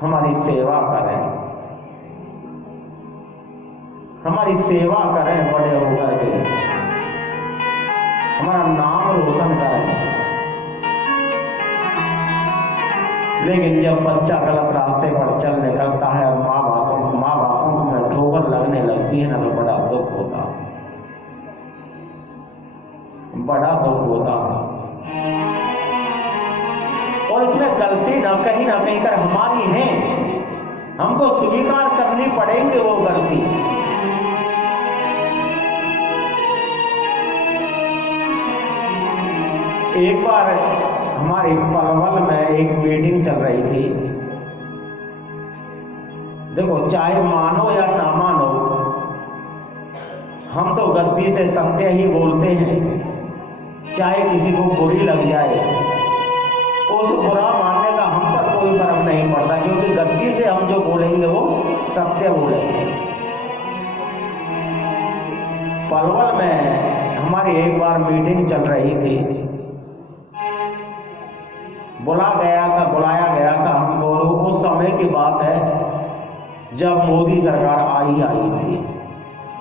हमारी सेवा करें, हमारी सेवा करें, बड़े होकर के हमारा नाम रोशन करें। लेकिन जब बच्चा गलत रास्ते पर चल निकलता है और माँ बापों को में ठोकर लगने लगती है ना, तो बड़ा दुख होता, बड़ा दुख होता। और इसमें गलती ना कहीं कर हमारी है, हमको स्वीकार करनी पड़ेगी वो गलती। एक बार हमारे पलवल में एक मीटिंग चल रही थी। देखो, चाहे मानो या ना मानो, हम तो गद्दी से सत्य ही बोलते हैं। चाहे किसी को बुरी लग जाए, उस बुरा मानने का हम पर कोई फर्क नहीं पड़ता, क्योंकि गद्दी से हम जो बोलेंगे वो सत्य बोलेंगे। पलवल में हमारी एक बार मीटिंग चल रही थी। बुलाया गया था हमको। उस समय की बात है जब मोदी सरकार आई थी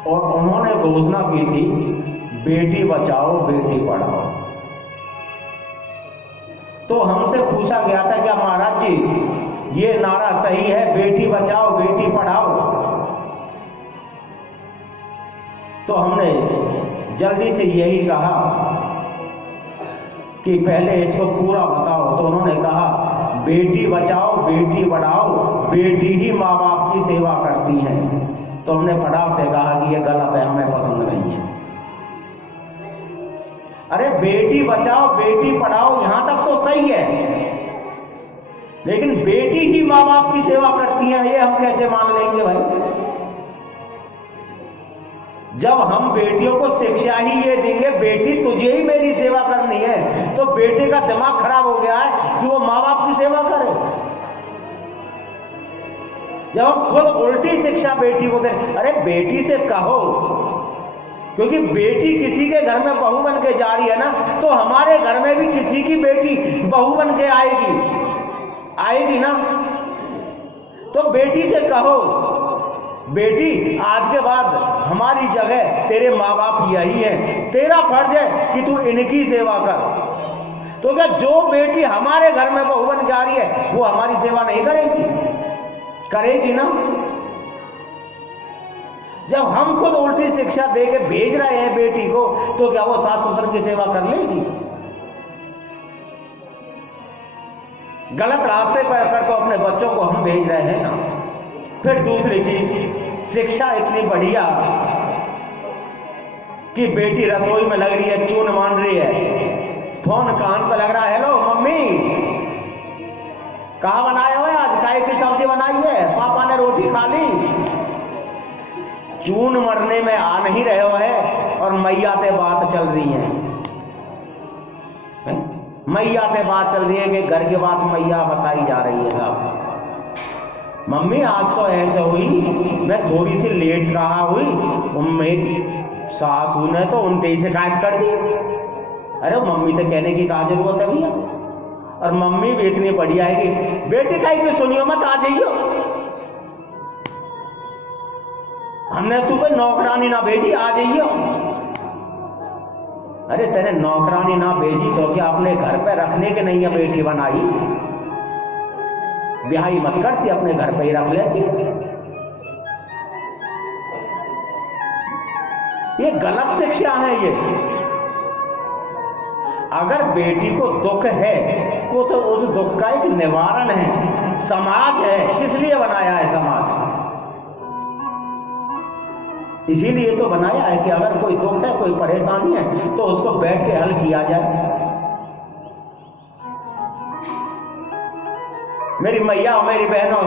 और उन्होंने घोषणा की थी बेटी बचाओ बेटी पढ़ाओ। तो हमसे पूछा गया था क्या महाराज जी ये नारा सही है, बेटी बचाओ बेटी पढ़ाओ? तो हमने जल्दी से यही कहा कि पहले इसको पूरा बताओ। तो उन्होंने कहा बेटी बचाओ बेटी पढ़ाओ, बेटी ही माँ बाप की सेवा करती है। तो हमने फटाक से कहा कि ये गलत है, हमें पसंद नहीं है। अरे बेटी बचाओ बेटी पढ़ाओ यहां तक तो सही है, लेकिन बेटी ही माँ बाप की सेवा करती है, ये हम कैसे मान लेंगे भाई? जब हम बेटियों को शिक्षा ही ये देंगे बेटी तुझे ही मेरी सेवा करनी है, तो बेटे का दिमाग खराब हो गया है कि वो माँ बाप की सेवा करे। जब हम खुद उल्टी शिक्षा बेटी को दे, अरे बेटी से कहो, क्योंकि बेटी किसी के घर में बहू बन के जा रही है ना, तो हमारे घर में भी किसी की बेटी बहू बन के आएगी ना। तो बेटी से कहो बेटी आज के बाद हमारी जगह तेरे माँ बाप यही है, तेरा फर्ज है कि तू इनकी सेवा कर। तो क्या जो बेटी हमारे घर में बहू बन के आ रही है वो हमारी सेवा नहीं करेगी? करेगी ना। जब हम खुद उल्टी शिक्षा दे के भेज रहे हैं बेटी को, तो क्या वो सास ससुर की सेवा कर लेगी? गलत रास्ते पर तो अपने बच्चों को हम भेज रहे हैं ना। फिर दूसरी चीज, शिक्षा इतनी बढ़िया कि बेटी रसोई में लग रही है, चून मान रही है, फोन कान पे लग रहा है, हेलो मम्मी कहाँ बनाए हुए आज, काय की सब्जी बनाई है, पापा ने रोटी खा ली। चून मरने में आ नहीं रहे हो है और मैया से बात चल रही है। मैया से बात चल रही है कि घर की बात मैया बताई जा रही है। साहब मम्मी आज तो ऐसे हुई, मैं थोड़ी सी लेट कहा हुई, मेरी सासू ने तो उनते ही शिकायत कर दी। अरे मम्मी तो कहने की क्या जरूरत है भैया? और मम्मी भी इतनी बढ़िया है कि बेटी का ही सुनियो मत, आ जाइयो, हमने तुम्हें नौकरानी ना भेजी, आ जाइयो। अरे तेरे नौकरानी ना भेजी तो क्या अपने घर पे रखने के नहीं है बेटी बनाई? ब्याही मत करती, अपने घर पे ही रख लेती। ये गलत शिक्षा है। ये अगर बेटी को दुख है को तो उस दुख का एक निवारण है, समाज है, किस लिए बनाया है समाज? इसीलिए तो बनाया है कि अगर कोई दुख है, कोई परेशानी है, तो उसको बैठ के हल किया जाए। मेरी मैया और मेरी बहनों,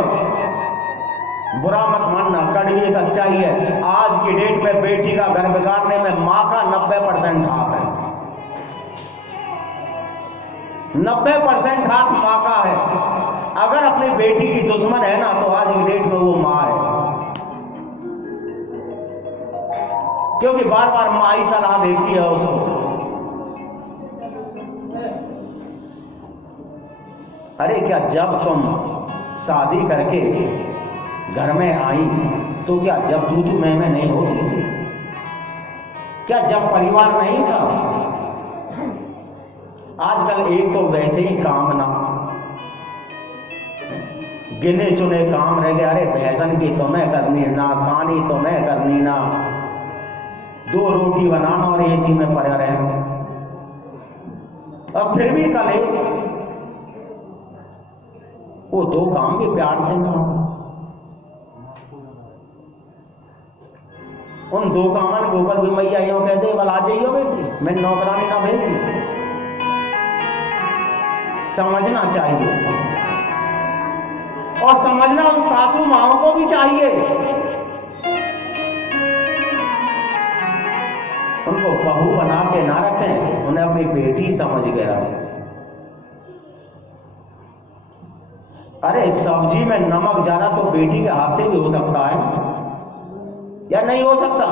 बुरा मत मानना, कड़वी सच्चाई है। आज की डेट में बेटी का घर बिगाड़ने में मां का 90% हाथ है। 90% हाथ मां का है। अगर अपनी बेटी की दुश्मन है ना, तो आज की डेट में वो मां है, क्योंकि बार बार मां ही सलाह देती है उसको। अरे क्या जब तुम शादी करके घर में आई तो क्या जब दूध में नहीं होती थी? क्या जब परिवार नहीं था? आजकल एक तो वैसे ही काम ना, गिने चुने काम रह गए। अरे भैंसन की तो मैं करनी ना, सानी तो मैं करनी ना, 2 रोटी बनाना और एसी में पड़े रहना, और फिर भी कलेश। वो 2 काम भी प्यार से ना हो। उन 2 कामन के ऊपर भी मैया यूं कह दे, बल आ जाइयो बेटी, मैं नौकरानी ना भेजी। समझना चाहिए, और समझना उन सासू माओं को भी चाहिए। उनको बहू बना के ना रखें, उन्हें अपनी बेटी समझ के रखें। अरे सब्जी में नमक ज्यादा तो बेटी के हाथ से भी हो सकता है या नहीं हो सकता?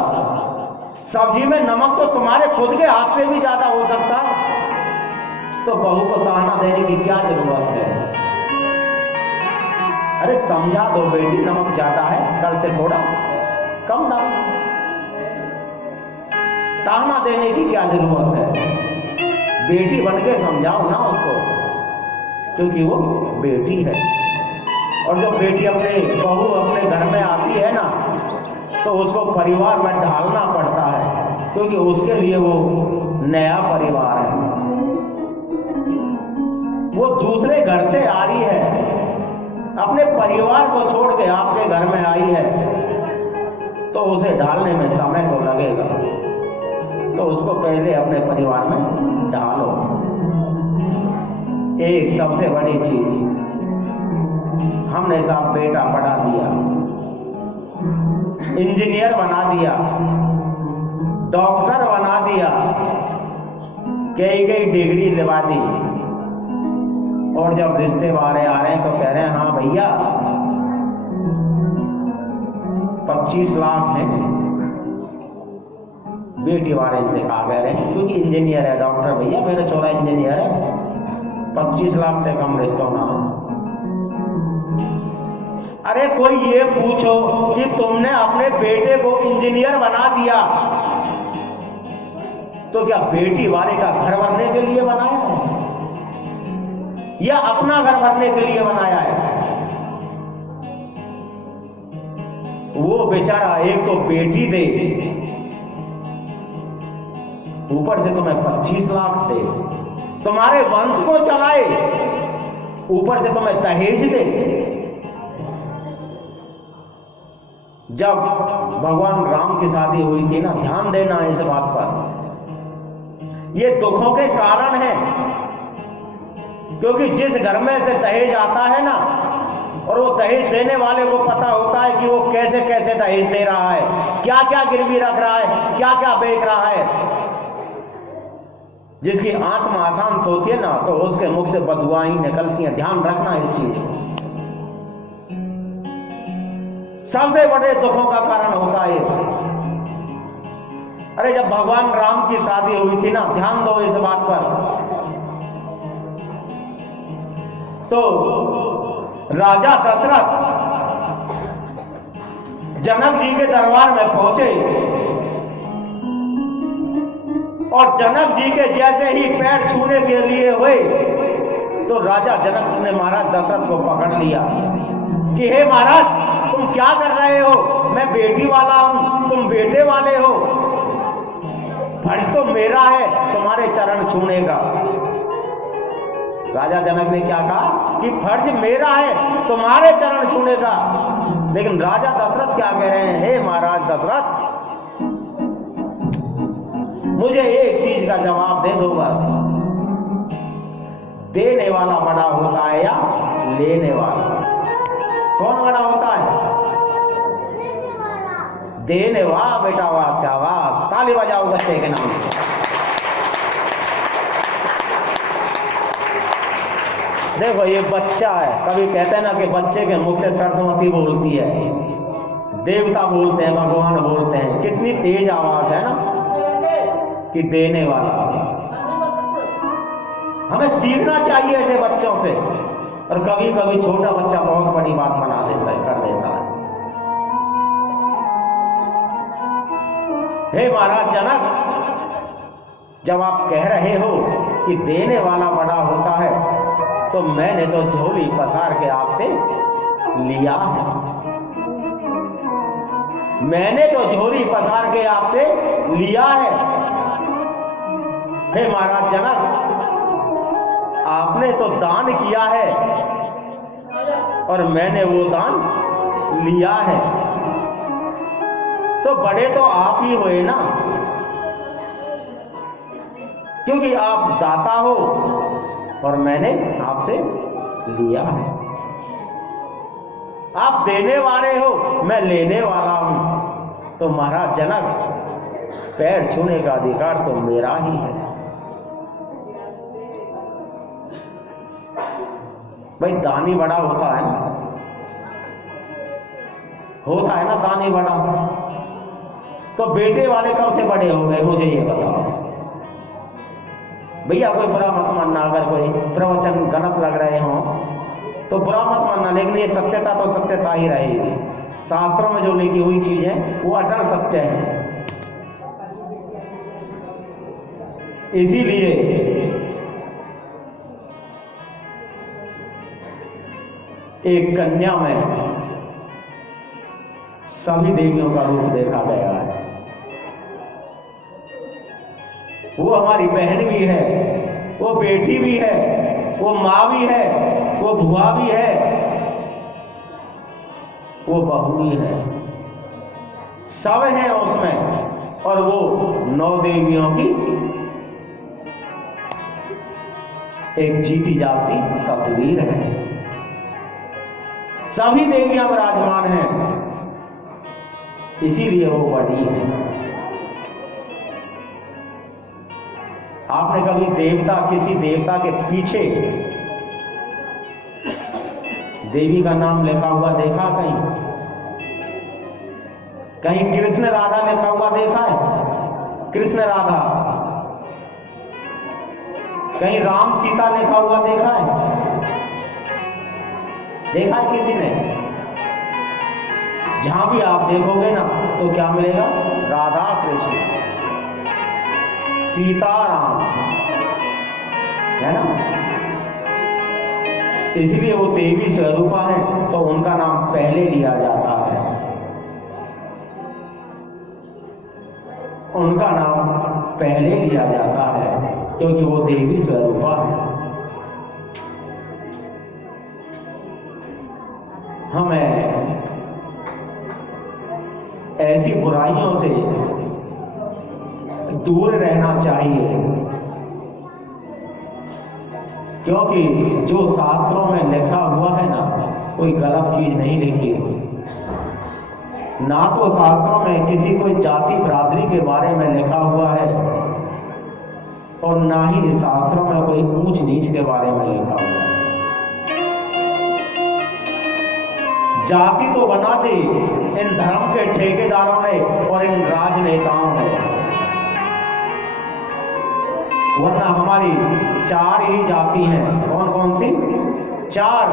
सब्जी में नमक तो तुम्हारे खुद के हाथ से भी ज्यादा हो सकता है, तो बहू को ताना देने की क्या जरूरत है? अरे समझा दो बेटी, नमक ज्यादा है, कल से थोड़ा कम डालो। ताना देने की क्या जरूरत है? बेटी बन के समझाओ ना उसको, क्योंकि वो बेटी है। और जब बेटी अपने बहू अपने घर में आती है ना, तो उसको परिवार में ढालना पड़ता है, क्योंकि उसके लिए वो नया परिवार है। वो दूसरे घर से आ रही है, अपने परिवार को छोड़ के आपके घर में आई है, तो उसे ढालने में समय तो लगेगा। तो उसको पहले अपने परिवार में ढालो। एक सबसे बड़ी चीज, हमने साहब बेटा पढ़ा दिया, इंजीनियर बना दिया, डॉक्टर बना दिया, कई डिग्री दिलवा दी, और जब रिश्ते वाले आ रहे हैं तो कह रहे हैं हाँ भैया 25 लाख है। बेटी वाले इंतकाल कह रहे हैं, क्योंकि इंजीनियर है, डॉक्टर भैया मेरा छोरा इंजीनियर है, 25 लाख से कम रिश्तों ना। अरे कोई ये पूछो कि तुमने अपने बेटे को इंजीनियर बना दिया, तो क्या बेटी वाले का घर भरने के लिए बनाया है या अपना घर भरने के लिए बनाया है? वो बेचारा एक तो बेटी दे, ऊपर से तुम्हें 25 लाख दे, तुम्हारे वंश को चलाए, ऊपर से तुम्हें दहेज दे। जब भगवान राम की शादी हुई थी ना, ध्यान देना इस बात पर, ये दुखों के कारण है, क्योंकि जिस घर में से दहेज आता है ना, और वो दहेज देने वाले को पता होता है कि वो कैसे कैसे दहेज दे रहा है, क्या क्या गिरवी रख रहा है, क्या क्या बेच रहा है। जिसकी आत्मा अशांत होती है ना, तो उसके मुख से बदुआएं निकलती हैं। ध्यान रखना इस चीज को, सबसे बड़े दुखों का कारण होता है। अरे जब भगवान राम की शादी हुई थी ना, ध्यान दो इस बात पर, तो राजा दशरथ जनक जी के दरबार में पहुंचे, और जनक जी के जैसे ही पैर छूने के लिए हुए, तो राजा जनक ने महाराज दशरथ को पकड़ लिया कि हे महाराज तुम क्या कर रहे हो? मैं बेटी वाला हूं, तुम बेटे वाले हो, फर्ज तो मेरा है तुम्हारे चरण छूने का। राजा जनक ने क्या कहा कि फर्ज मेरा है तुम्हारे चरण छूने का, लेकिन राजा दशरथ क्या कह रहे हैं? हे महाराज दशरथ, मुझे एक चीज का जवाब दे दो बस, देने वाला बड़ा होता है या लेने वाला? कौन बड़ा होता है? देने वाला बेटा, वाह शाबाश, ताली बजाओ बच्चे के नाम से। देखो ये बच्चा है, कभी कहते हैं ना कि बच्चे के मुख से सरस्वती बोलती है, देवता बोलते हैं, भगवान बोलते हैं, कितनी तेज आवाज है ना कि देने वाला। हमें सीखना चाहिए ऐसे बच्चों से और कभी कभी छोटा बच्चा बहुत बड़ी बात बना देता है, कर देता है। हे महाराज जनक, जब आप कह रहे हो कि देने वाला बड़ा होता है, तो मैंने तो झोली पसार के आपसे लिया है। मैंने तो झोली पसार के आपसे लिया है। हे महाराज जनक, आपने तो दान किया है और मैंने वो दान लिया है, तो बड़े तो आप ही हुए ना, क्योंकि आप दाता हो और मैंने आपसे लिया है। आप देने वाले हो, मैं लेने वाला हूं, तो महाराज जनक पैर छूने का अधिकार तो मेरा ही है। भाई दानी बड़ा होता है ना, होता है ना दानी बड़ा। तो बेटे वाले कब से बड़े हो गए, मुझे ये बताओ भैया। कोई बुरा मत मानना, अगर कोई प्रवचन गलत लग रहे हो तो बुरा मत मानना, लेकिन ये सत्यता तो सत्यता ही रहेगी। शास्त्रों में जो लिखी हुई चीज है वो अटल सत्य है। इसीलिए एक कन्या में सभी देवियों का रूप देखा गया है। वो हमारी बहन भी है, वो बेटी भी है, वो माँ भी है, वो बुआ भी है, वो बहू भी है, सब हैं उसमें। और वो 9 देवियों की एक जीती जाती तस्वीर है। सभी देवियां विराजमान हैं, इसीलिए वो बड़ी है। आपने कभी किसी देवता के पीछे देवी का नाम लिखा हुआ देखा? कहीं कृष्ण राधा लिखा हुआ देखा है? कृष्ण राधा। कहीं राम सीता लिखा हुआ देखा है? देखा है किसी ने? जहां भी आप देखोगे ना तो क्या मिलेगा? राधा कृष्ण, सीता राम, है ना। इसलिए वो देवी स्वरूपा है, तो उनका नाम पहले लिया जाता है। उनका नाम पहले लिया जाता है क्योंकि वो देवी स्वरूपा है। हमें ऐसी बुराइयों से दूर रहना चाहिए, क्योंकि जो शास्त्रों में लिखा हुआ है ना, कोई गलत चीज नहीं लिखी हुई। ना तो शास्त्रों में किसी कोई जाति बिरादरी के बारे में लिखा हुआ है, और ना ही शास्त्रों में कोई ऊंच नीच के बारे में लिखा हुआ है। जाति तो बना दी इन धर्म के ठेकेदारों ने और इन राजनेताओं ने, वरना हमारी 4 ही जाति हैं। कौन कौन सी? 4,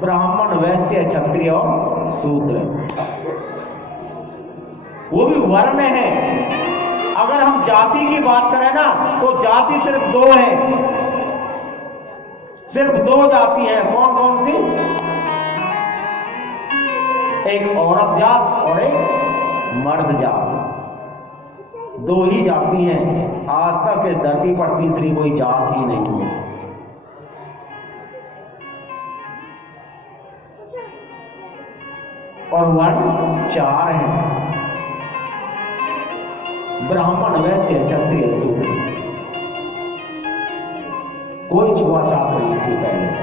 ब्राह्मण, वैश्य, क्षत्रिय और शूद्र। वो भी वर्ण है। अगर हम जाति की बात करें ना, तो जाति सिर्फ 2 है, सिर्फ 2 जाति है। कौन कौन सी? एक औरत जात और एक मर्द जात, 2 ही जाति हैं। आज तक इस धरती पर तीसरी कोई जात ही नहीं है। और वर्ण 4 हैं, ब्राह्मण, वैश्य, क्षत्रिय, शूद्र। कोई छुआछात नहीं थी पहले,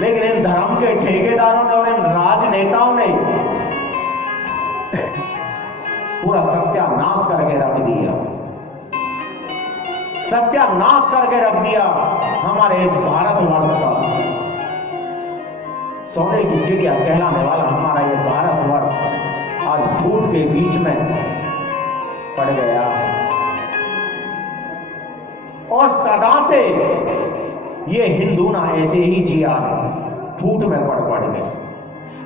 लेकिन इन धर्म के ठेकेदारों ने और इन राजनेताओं ने पूरा सत्यानाश करके रख दिया, सत्यानाश करके रख दिया हमारे इस भारतवर्ष का। सोने की चिड़िया कहलाने वाला हमारा ये भारतवर्ष आज भूत के बीच में पड़ गया और सदा से ये हिंदू ना ऐसे ही जिया है, फूट में पड़ पड़ गए,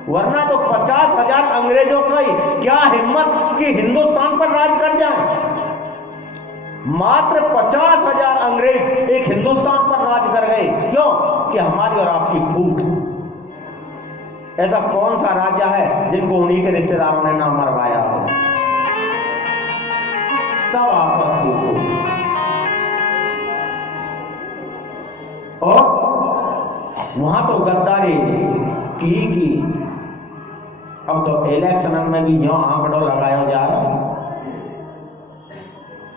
वरना तो 50,000 अंग्रेजों की क्या हिम्मत कि हिंदुस्तान पर राज कर जाए। मात्र 50,000 अंग्रेज एक हिंदुस्तान पर राज कर गए। क्यों? कि हमारी और आपकी फूट। ऐसा कौन सा राजा है जिनको उन्हीं के रिश्तेदारों ने ना मरवाया हो? सब आपस की फूट। और वहां तो गद्दारी की अब तो इलेक्शन में भी यूं आंकड़ों लगाया जा रहा है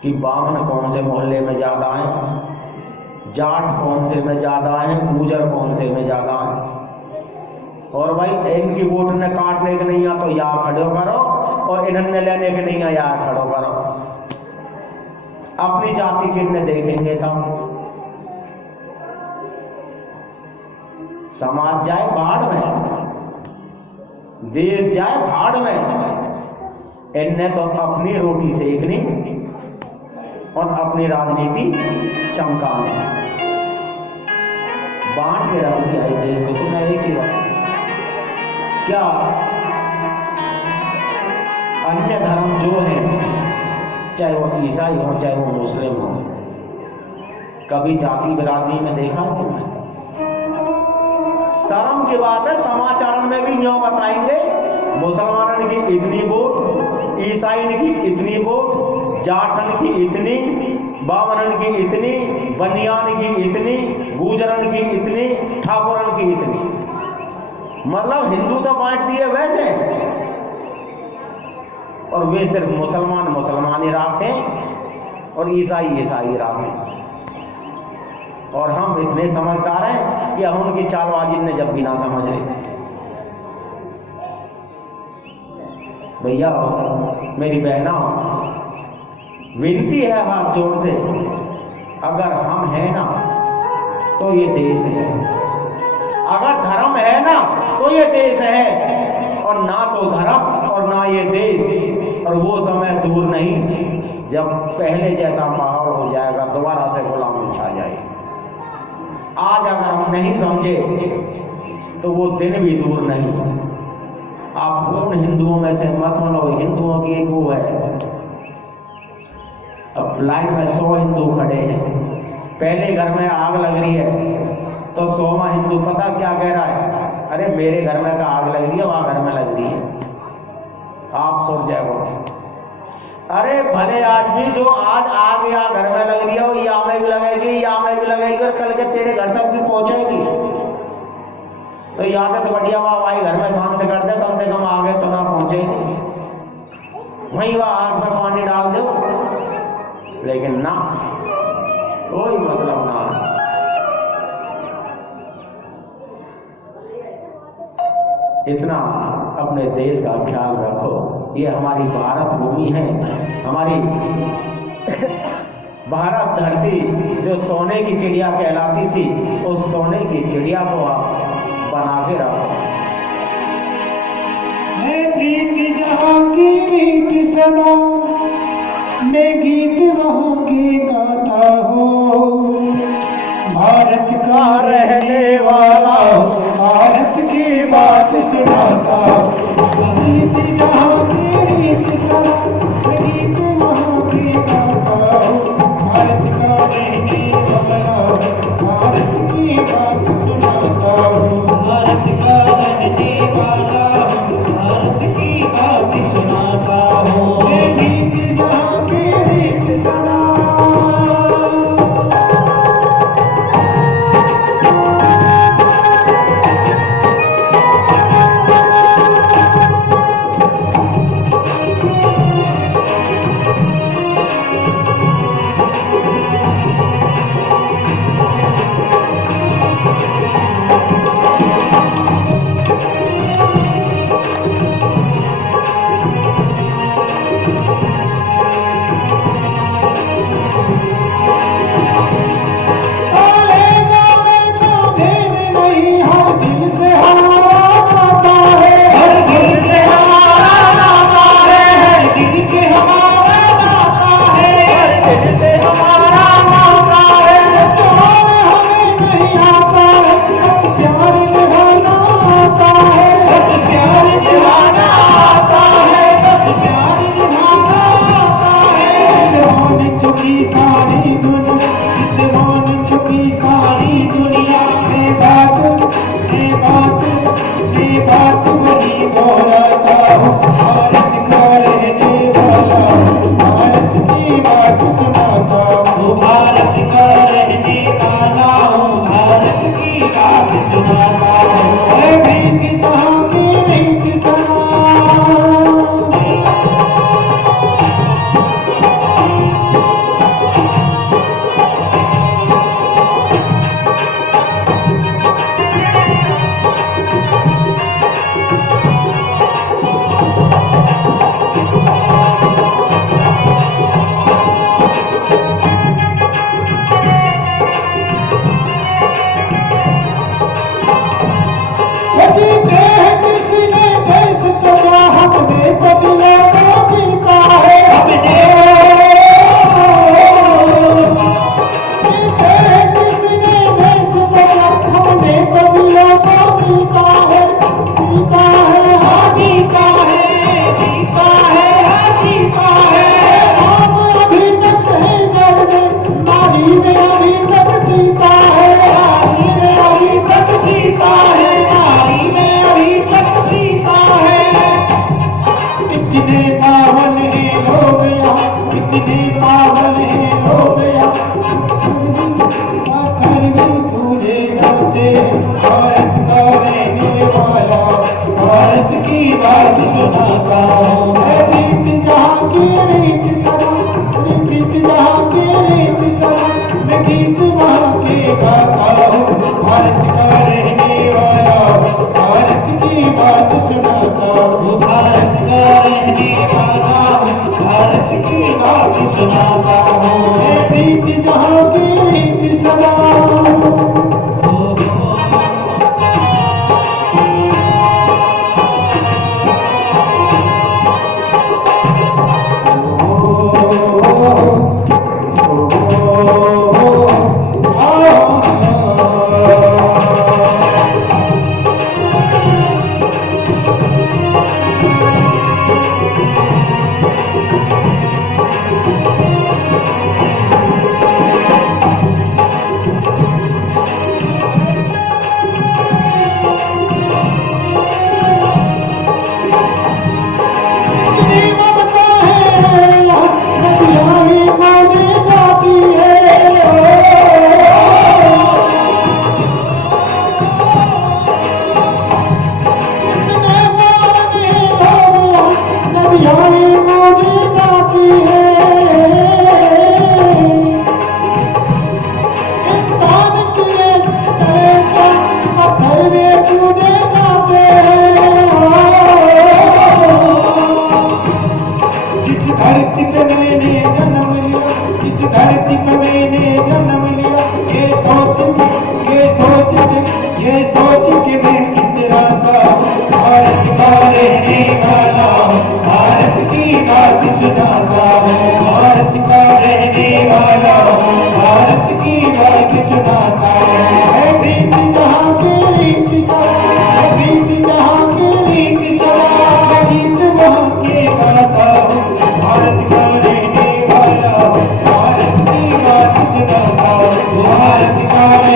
कि बामन कौन से मोहल्ले में ज्यादा है, जाट कौन से में ज्यादा है, गुजर कौन से में ज्यादा है। और भाई इनकी वोट ने काटने के नहीं आ तो या खड़ो करो, और इन्होंने लेने के नहीं आ या खड़ो करो। अपनी जाति कितने देखेंगे सब? समाज जाए बाढ़ में, देश जाए भाड़ में। इनने तो अपनी रोटी सेकनी और अपनी राजनीति चमकानी, बांट के रख दिया इस देश को। तो मैं एक ही बात, क्या अन्य धर्म जो है, चाहे वो ईसाई हो चाहे वो मुस्लिम हो, कभी जाति बिरादरी में देखा तुमने? शर्म की बात है, समाचार में भी यूं बताएंगे मुसलमानों की इतनी वोट, ईसाई की इतनी वोट, जाटन की इतनी, बामनन की इतनी, बनियान की इतनी, गुजरन की इतनी, ठाकुरन की इतनी। मतलब हिंदू तो बांट दिए वैसे, और वे सिर्फ मुसलमान मुसलमानी राखें और ईसाई ईसाई राखें। और हम इतने समझदार हैं कि हम उनकी चालबाजी ने जब भी ना समझ रहे। भैया मेरी बहना, विनती है हाथ जोड़ से, अगर हम हैं ना तो ये देश है, अगर धर्म है ना तो ये देश है, और ना तो धर्म और ना ये देश। और वो समय दूर नहीं जब पहले जैसा माहौल हो जाएगा, दोबारा से गुलामी छा जाएगी। आज अगर हम नहीं समझे तो वो दिन भी दूर नहीं। आप उन हिंदुओं में से मत बनो, हिंदुओं की एक वो है, अब लाइन में 100 हिंदू खड़े हैं, पहले घर में आग लग रही है तो 100वां हिंदू पता क्या कह रहा है? अरे मेरे घर में का आग लग रही है, वहां घर में लग रही है। आप सोच जाओ, अरे भले आदमी जो आज आग या घर में लग रही है वो या में भी लगेगी, या में भी लगेगी, और कल के तेरे घर तक भी पहुंचेगी। तो याद है तो बढ़िया वहां भाई घर में शांत कर दे, कम से कम आगे तो ना पहुंचेगी, वहीं वह आग पर पानी डाल दो। लेकिन ना, कोई मतलब ना। इतना अपने देश का ख्याल रखो। ये हमारी भारत भूमि है, हमारी भारत धरती जो सोने की चिड़िया कहलाती थी, उस सोने की चिड़िया को आप बना के रखो। मैं प्रीत जहाँ की मीत समा, मैं गीत वहाँ की गाता हूँ। भारत का रहने वाला भारत की बात सुनाता हूँ। प्रीत जहाँ की मीत समा, मैं गीत वहाँ की गाता हूँ। भारत का रहने वाला भारत की बात सुनाता हूँ। भारत का रहने वाला भारत की बात सुनाता हूँ। मैं गीत जहाँ की रीत सना।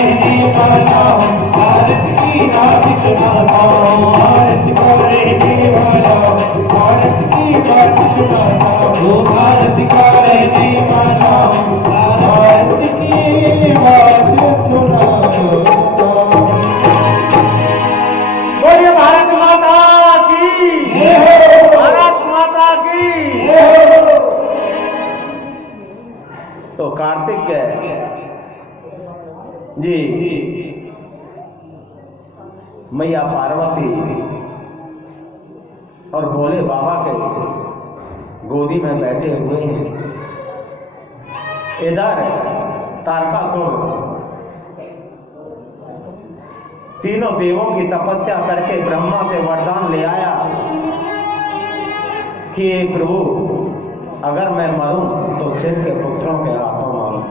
रहने वाला हूँ, भारत की राज सुनाता हूँ, भारत का रहने वाला हूँ, भारत की बात सुनाता हूँ, भारत का रहने वाला हूँ, भारत की बात सुनाता हूँ। बोलिए भारत माता की, जय हो। भारत माता की। जय हो। तो कार्तिक जी मैया पार्वती और भोले बाबा के गोदी में बैठे हुए हैं। इधर तारकासुर तीनों देवों की तपस्या करके ब्रह्मा से वरदान ले आया कि हे प्रभु, अगर मैं मरूं तो शिव के पुत्रों के हाथों मरूं।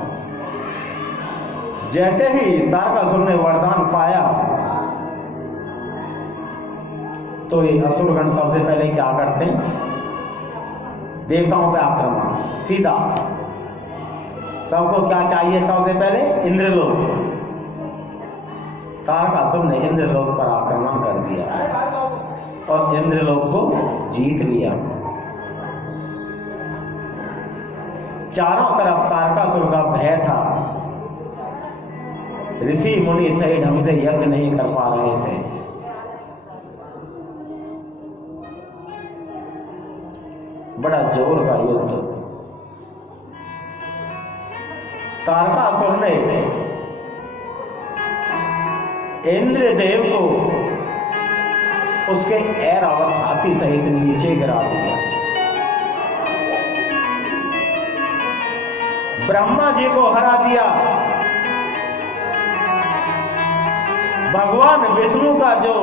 जैसे ही तारकासुर ने वरदान पाया तो ये असुरगण सबसे पहले क्या करते हैं? देवताओं पे आक्रमण सीधा। सबको क्या चाहिए? सबसे पहले इंद्रलोक। तारकासुर ने इंद्रलोक पर आक्रमण कर दिया और इंद्रलोक को जीत लिया। चारों तरफ तारकासुर का भय था। ऋषि मुनि सही ढंग से यज्ञ नहीं कर पा रहे थे। बड़ा जोर का युद्ध। तारकासुर ने इंद्रदेव को उसके ऐरावत हाथी सहित नीचे गिरा दिया। ब्रह्मा जी को हरा दिया। भगवान विष्णु का जो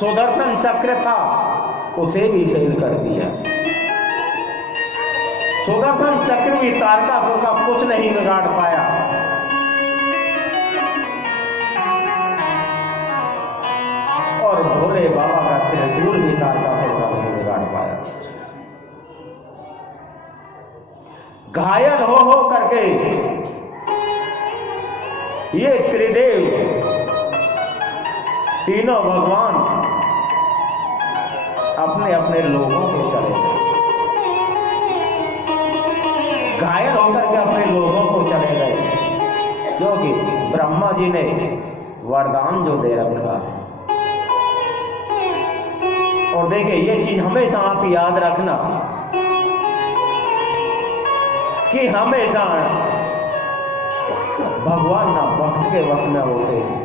सुदर्शन चक्र था उसे भी फेल कर दिया। सुदर्शन चक्र भी तारकासुर का कुछ नहीं बिगाड़ पाया। और भोले बाबा का त्रिशूल भी तारकासुर का नहीं बिगाड़ पाया। घायल हो करके ये त्रिदेव तीनों भगवान अपने अपने लोगों को चले गए। घायल होकर के अपने लोगों को चले गए, क्योंकि ब्रह्मा जी ने वरदान जो दे रखा। और देखिए, ये चीज हमेशा आप याद रखना कि हमेशा भगवान ना भक्त के वश में होते हैं।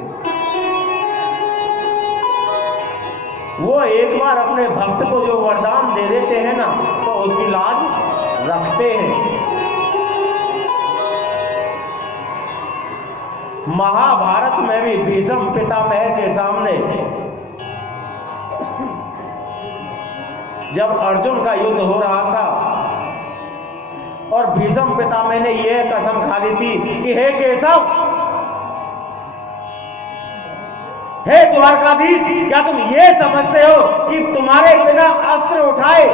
वो एक बार अपने भक्त को जो वरदान दे देते हैं ना, तो उसकी लाज रखते हैं। महाभारत में भी भीष्म पितामह के सामने जब अर्जुन का युद्ध हो रहा था और भीष्म पितामह ने यह कसम खा ली थी कि हे केशव, हे द्वारकाधीश, क्या तुम ये समझते हो कि तुम्हारे बिना अस्त्र उठाए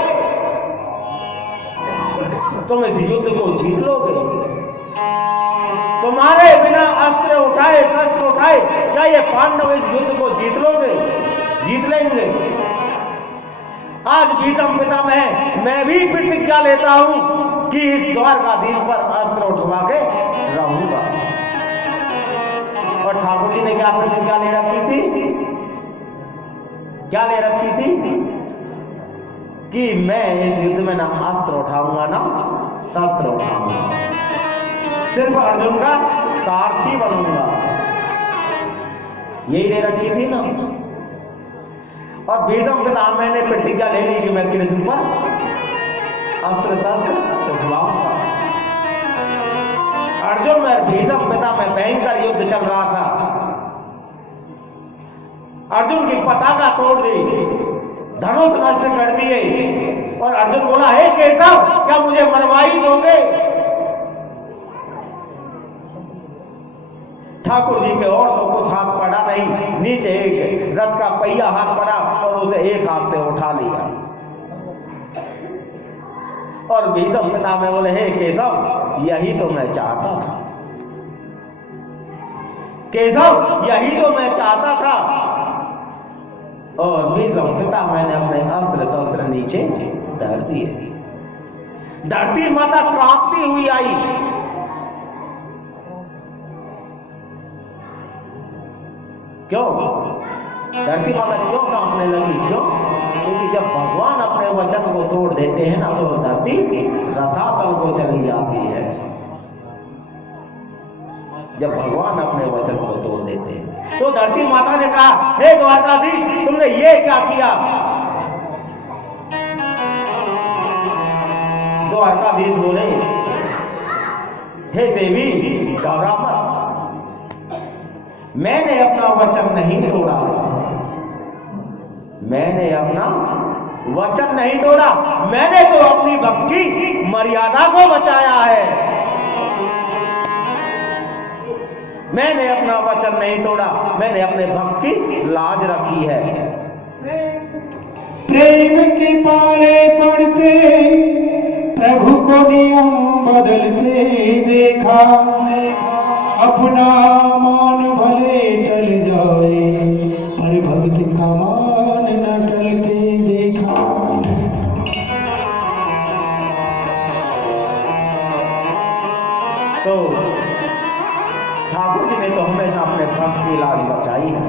तुम इस युद्ध को जीत लोगे? तुम्हारे बिना अस्त्र उठाए, शस्त्र उठाए, क्या ये पांडव इस युद्ध को जीत लोगे? जीत लेंगे। आज भीष्म पितामह, मैं भी प्रतिज्ञा लेता हूं कि इस द्वारकाधीश पर अस्त्र उठवा के रहूंगा। और ठाकुर जी ने क्या प्रतिज्ञा ले रखी थी? क्या ले रखी थी? कि मैं इस युद्ध में ना अस्त्र उठाऊंगा ना शस्त्र उठाऊंगा, सिर्फ अर्जुन का सारथी बनूंगा। यही ले रखी थी ना। और भीष्म पितामह ने प्रतिज्ञा ले ली कि मैं कृष्ण पर अस्त्र शस्त्र उठवाऊंगा। अर्जुन में भीष्म पितामह भयंकर युद्ध चल रहा था। अर्जुन की पताका तोड़ दी, धनुष नष्ट कर दिए और अर्जुन बोला, हे केशव, क्या मुझे मरवाई दोगे? ठाकुर जी के और तो कुछ हाथ पड़ा नहीं, नीचे एक रथ का पहिया हाथ पड़ा और उसे एक हाथ से उठा लिया। और भीष्म पितामह बोले, हे केशव, यही तो मैं चाहता था। केशव, यही तो मैं चाहता था। और भीष्म पिता मैंने अपने अस्त्र शस्त्र नीचे धर दिए। धरती माता कांपती हुई आई। क्यों धरती माता क्यों कांपने लगी? क्यों? क्योंकि जब भगवान अपने वचन को तोड़ देते हैं ना, तो धरती रसातल को चली जाती है। जब भगवान अपने वचन को तोड़ देते हैं, तो धरती माता ने कहा, हे द्वारकाधीश, तुमने ये क्या किया? द्वारकाधीश बोले, हे देवी घबरा मत, मैंने अपना वचन नहीं तोड़ा। मैंने अपना वचन नहीं तोड़ा, मैंने तो अपनी भक्त की मर्यादा को बचाया है। मैंने अपना वचन नहीं तोड़ा, मैंने अपने भक्त की लाज रखी है। प्रेम के पाले पड़ते प्रभु को नियम बदलते देखा, अपना मान भले टल जाए पर भक्त का मान न टलते देखा। तो ठाकुर जी ने तो हमेशा अपने भक्त की लाज बचाई है।